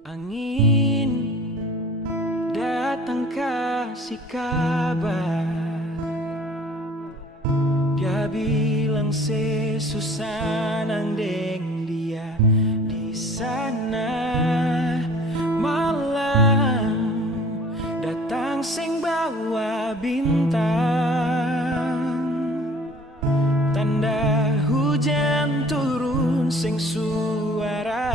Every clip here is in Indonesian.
Angin datang kasih kabar. Dia bilang sesusah nang deng dia di sana. Malam datang sing bawa bintang, tanda hujan turun sing suara.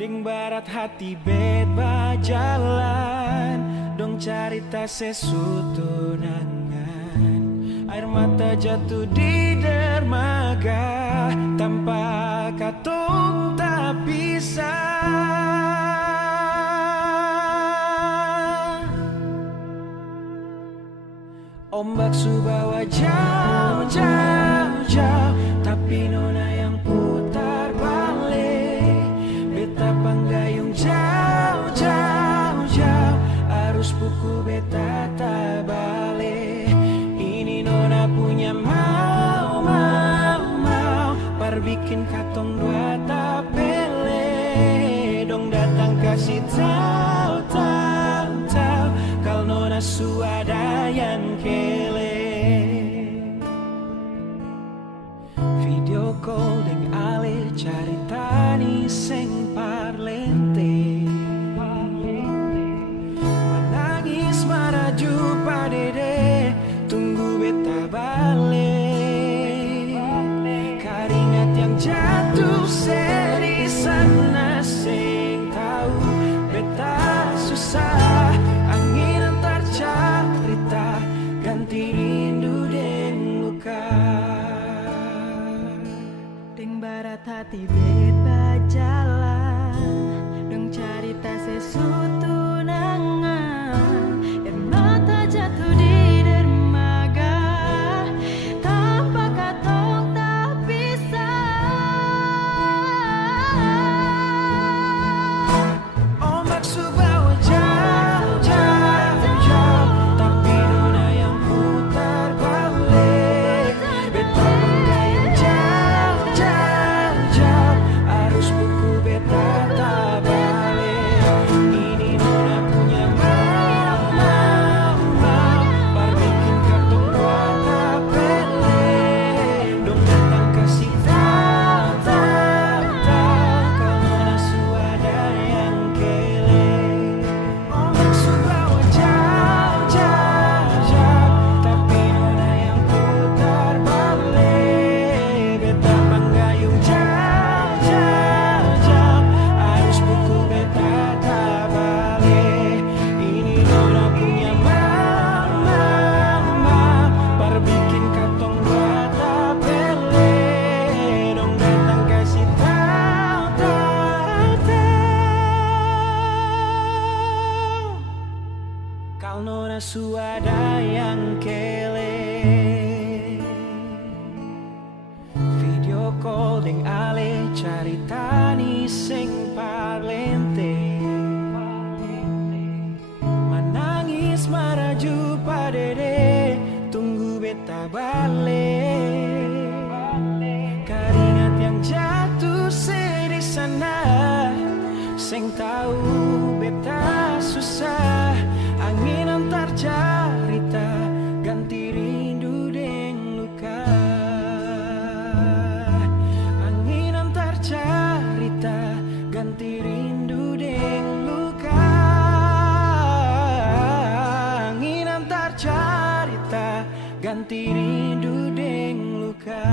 Ding barat hati bet bajalan, dong carita sesutunangan. Air mata jatuh di dermaga, tanpa katong tak bisa. Ombak subawa jauh, jauh, jauh, tapi nona yang putar balik. Beta panggayung jauh, jauh, jauh, arus buku beta tak balik. Ini nona punya mau, mau, mau, par bikin katong dua tak pele. Dong datang kasih tahu, tahu, tahu, kal nona suadayan kele. Video call deng ale caritani seng parlente. Menangis maraju padede, tunggu beta balik. Keringat yang jatuh seri sana seng tahu beta susah. Angin antar carita ganti rindu deng luka. Deng barat hati bet bajalan, dong carita sesutunangan. Air mata jatuh di dermaga, tanpa katong tak bisa. Ombak subawa jauh, jauh, jauh, tapi nona yang putar balik. Beta panggayung jauh, jauh, jauh, arus buku beta tak balik. Ini nona punya mau, mau, mau, par bikin katong dua tak pele. Dong datang kasih tahu, tahu, tahu, kal nona suada yang kele. Ombak subawa jauh, jauh, jauh, tapi nona yang putar balik. Beta panggayung jauh, jauh, jauh, arus buku beta tak balik. Ini nona punya mau, mau, mau, par bikin katong dua tak pele. Dong datang kasih tahu, tahu, tahu, kal nona suada yang kele. Video call deng ale caritani sing parlente. Menangis maraju padede, tunggu beta balik. Keringat yang jatuh sedih sana, seng tahu beta susah. Angin antar carita ganti rindu deng luka. Angin antar carita ganti rindu deng luka. Angin antar carita ganti rindu deng luka.